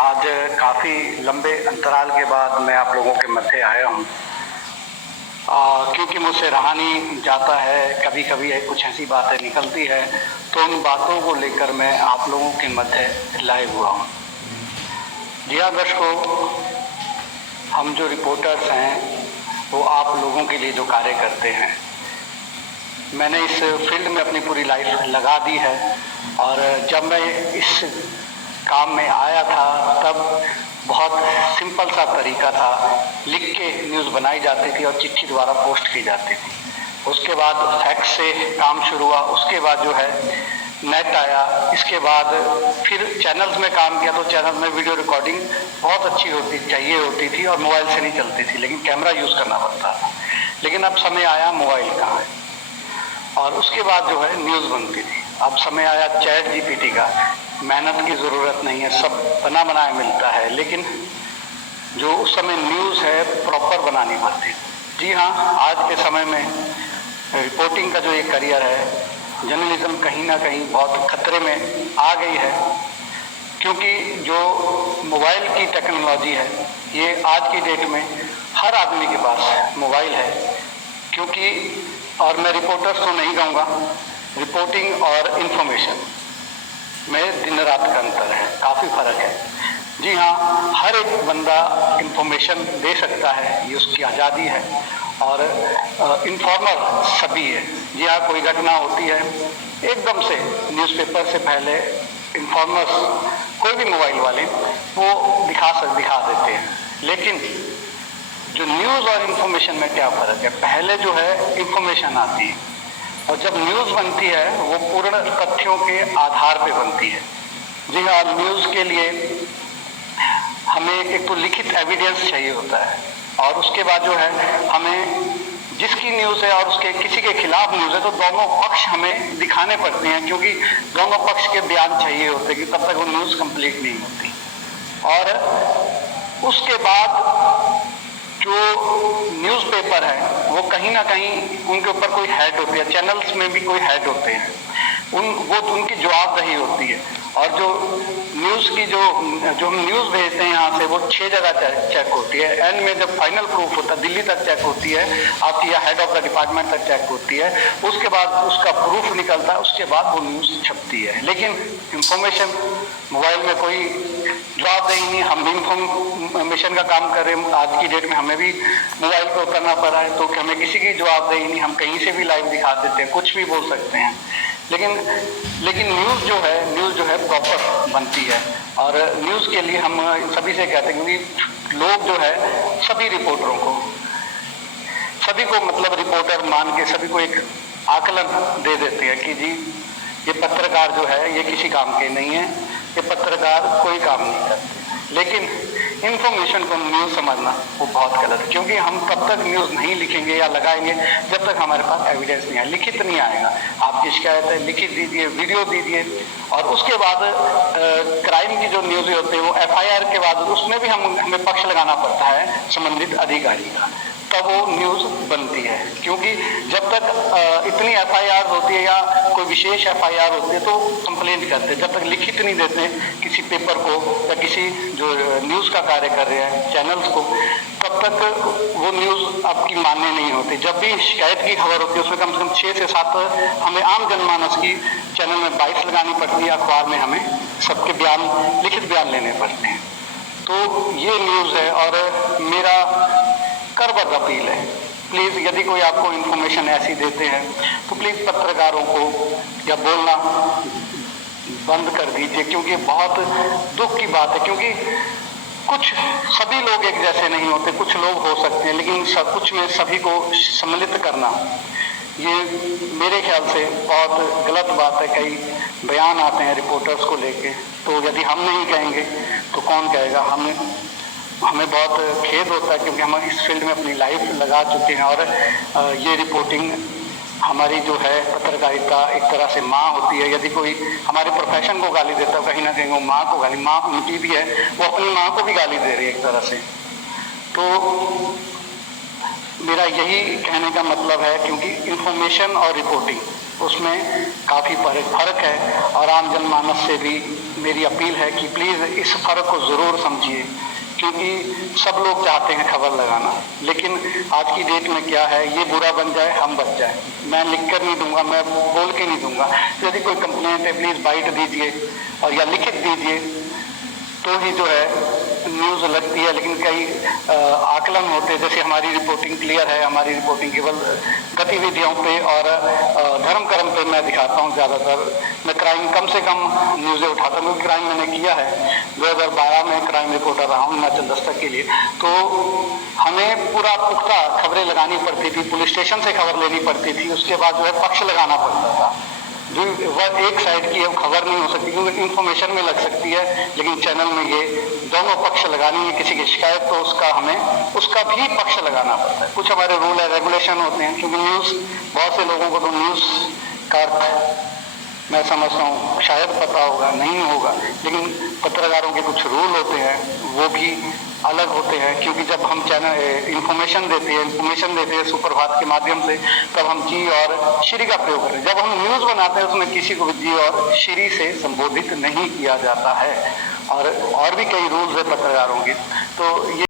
आज काफ़ी लंबे अंतराल के बाद मैं आप लोगों के मध्य आया हूँ, क्योंकि मुझसे रहा नहीं जाता है। कभी कभी कुछ ऐसी बातें निकलती है तो उन बातों को लेकर मैं आप लोगों के मध्य लाइव हुआ हूँ। जी हाँ दर्शकों, हम जो रिपोर्टर्स हैं वो आप लोगों के लिए जो कार्य करते हैं, मैंने इस फील्ड में अपनी पूरी लाइफ लगा दी है। और जब मैं इस काम में आया था तब बहुत सिंपल सा तरीका था, लिख के न्यूज़ बनाई जाती थी और चिट्ठी द्वारा पोस्ट की जाती थी। उसके बाद फैक्स से काम शुरू हुआ, उसके बाद जो है नेट आया, इसके बाद फिर चैनल्स में काम किया तो चैनल में वीडियो रिकॉर्डिंग बहुत अच्छी होती थी और मोबाइल से नहीं चलती थी, लेकिन कैमरा यूज़ करना पड़ता था। लेकिन अब समय आया मोबाइल का है और उसके बाद जो है न्यूज़ बनती थी। अब समय आया चैट जीपीटी का, मेहनत की ज़रूरत नहीं है, सब बना बनाया मिलता है, लेकिन जो उस समय न्यूज़ है प्रॉपर बनानी पड़ती। जी हाँ, आज के समय में रिपोर्टिंग का जो ये करियर है, जर्नलिज्म कहीं ना कहीं बहुत खतरे में आ गई है, क्योंकि जो मोबाइल की टेक्नोलॉजी है ये आज की डेट में हर आदमी के पास मोबाइल है। क्योंकि और मैं रिपोर्टर्स तो नहीं कहूँगा, रिपोर्टिंग और इन्फॉर्मेशन में दिन रात का अंतर है, काफ़ी फ़र्क है। जी हाँ, हर एक बंदा इन्फॉर्मेशन दे सकता है, ये उसकी आज़ादी है और इन्फॉर्मर सभी है। जी हाँ, कोई घटना होती है एकदम से न्यूज़पेपर से पहले इन्फॉर्मर्स, कोई भी मोबाइल वाले वो दिखा देते हैं। लेकिन जो न्यूज़ और इन्फॉर्मेशन में क्या फ़र्क है, पहले जो है इन्फॉर्मेशन आती है और जब न्यूज़ बनती है वो पूर्ण तथ्यों के आधार पे बनती है। जी हाँ, न्यूज़ के लिए हमें एक तो लिखित एविडेंस चाहिए होता है और उसके बाद जो है हमें जिसकी न्यूज़ है और उसके किसी के खिलाफ न्यूज़ है तो दोनों पक्ष हमें दिखाने पड़ते हैं, क्योंकि दोनों पक्ष के बयान चाहिए होते हैं कि तब तक वो न्यूज़ कंप्लीट नहीं होती। और उसके बाद जो न्यूज़पेपर है वो कहीं ना कहीं उनके ऊपर कोई हेड होती है, चैनल्स में भी कोई हेड होते हैं, वो उनकी जवाबदेही होती है। और जो न्यूज़ की जो हम न्यूज़ भेजते हैं यहाँ से वो 6 जगह चेक होती है। एंड में जब फाइनल प्रूफ होता है दिल्ली तक चेक होती है, आपकी या हेड ऑफ द डिपार्टमेंट तक चेक होती है, उसके बाद उसका प्रूफ निकलता है, उसके बाद वो न्यूज़ छपती है। लेकिन इंफॉर्मेशन मोबाइल में कोई जवाबदेही नहीं। हम भी इंफॉर्मेशन का काम कर रहे हैं, आज की डेट में हमें भी मोबाइल पर उतरना पड़ा है तो हमें किसी की जवाबदेही नहीं, हम कहीं से भी लाइव दिखा देते हैं, कुछ भी बोल सकते हैं। लेकिन न्यूज़ जो है प्रॉपर बनती है। और न्यूज़ के लिए हम सभी से कहते हैं, क्योंकि लोग जो है सभी रिपोर्टरों को, सभी को मतलब रिपोर्टर मान के सभी को एक आकलन दे देते हैं कि जी ये पत्रकार जो है ये किसी काम के नहीं है, ये पत्रकार कोई काम नहीं करते। लेकिन इन्फॉर्मेशन को न्यूज़ समझना वो बहुत गलत है, क्योंकि हम तब तक न्यूज़ नहीं लिखेंगे या लगाएंगे जब तक हमारे पास एविडेंस नहीं है, लिखित नहीं आएगा। आपकी शिकायत है लिखित दीजिए, वीडियो दीजिए, और उसके बाद क्राइम की जो न्यूज़ होती है वो FIR के बाद उसमें भी हमें पक्ष लगाना पड़ता है संबंधित अधिकारी का, तब वो न्यूज़ बनती है। क्योंकि जब तक इतनी FIR होती है या कोई विशेष FIR होती है तो कंप्लेंट करते हैं, जब तक लिखित नहीं देते किसी पेपर को या किसी जो न्यूज़ का कार्य कर रहे हैं चैनल्स को, तब तक वो न्यूज़ आपकी मान्य नहीं होती। जब भी शिकायत की खबर होती है उसमें कम से कम 6 से 7 हमें आम जनमानस की चैनल में बाइट्स लगानी पड़ती है, अखबार में हमें सबके बयान, लिखित बयान लेने पड़ते हैं। तो ये न्यूज़ है और मेरा करबद्ध अपील है, प्लीज़ यदि कोई आपको इन्फॉर्मेशन ऐसी देते हैं तो प्लीज़ पत्रकारों को या बोलना बंद कर दीजिए, क्योंकि बहुत दुख की बात है। क्योंकि कुछ सभी लोग एक जैसे नहीं होते, कुछ लोग हो सकते हैं, लेकिन सब कुछ में सभी को सम्मिलित करना ये मेरे ख्याल से बहुत गलत बात है। कई बयान आते हैं रिपोर्टर्स को लेके, तो यदि हम नहीं कहेंगे तो कौन कहेगा। हमें बहुत खेद होता है, क्योंकि हम इस फील्ड में अपनी लाइफ लगा चुके हैं और ये रिपोर्टिंग हमारी जो है पत्रकारिता एक तरह से माँ होती है। यदि कोई हमारे प्रोफेशन को गाली देता है कहीं ना कहीं वो माँ को गाली, माँ उनकी भी है, वो अपनी माँ को भी गाली दे रही है एक तरह से। तो मेरा यही कहने का मतलब है, क्योंकि इंफॉर्मेशन और रिपोर्टिंग उसमें काफ़ी फर्क है और आम जनमानस से भी मेरी अपील है कि प्लीज़ इस फ़र्क को ज़रूर समझिए, क्योंकि सब लोग चाहते हैं खबर लगाना, लेकिन आज की डेट में क्या है, ये बुरा बन जाए हम बच जाए। मैं लिख कर नहीं दूंगा, मैं बोल के नहीं दूंगा। यदि कोई कंप्लेंट है प्लीज़ बाइट दीजिए और या लिखित दीजिए, तो ही जो है न्यूज़ लगती है। लेकिन कई आकलन होते हैं, जैसे हमारी रिपोर्टिंग क्लियर है, हमारी रिपोर्टिंग केवल गतिविधियों पे और धर्म कर्म पे मैं दिखाता हूँ ज़्यादातर। मैं क्राइम कम से कम न्यूज़ें उठाता हूँ, क्योंकि क्राइम मैंने किया है। 2012 में क्राइम रिपोर्टर रहा हूँ हिमाचल दस्तक के लिए, तो हमें पूरा पुख्ता खबरें लगानी पड़ती थी, पुलिस स्टेशन से खबर लेनी पड़ती थी, उसके बाद जो है पक्ष लगाना पड़ता था। जो वह एक साइड की अब खबर नहीं हो सकती, क्योंकि इंफॉर्मेशन में लग सकती है, लेकिन चैनल में ये दोनों पक्ष लगानी है। किसी की शिकायत तो उसका भी पक्ष लगाना पड़ता है। कुछ हमारे रूल है, रेगुलेशन होते हैं, क्योंकि न्यूज़ बहुत से लोगों को तो न्यूज़ का मैं समझता हूँ शायद पता होगा, नहीं होगा, लेकिन पत्रकारों के कुछ रूल होते हैं, वो भी अलग होते हैं। क्योंकि जब हम चैनल इंफॉर्मेशन देते हैं सुप्रभात के माध्यम से, तब हम जी और श्री का प्रयोग करते हैं। जब हम न्यूज़ बनाते हैं उसमें किसी को भी जी और श्री से संबोधित नहीं किया जाता है। और भी कई रूल्स है पत्रकारों के, तो ये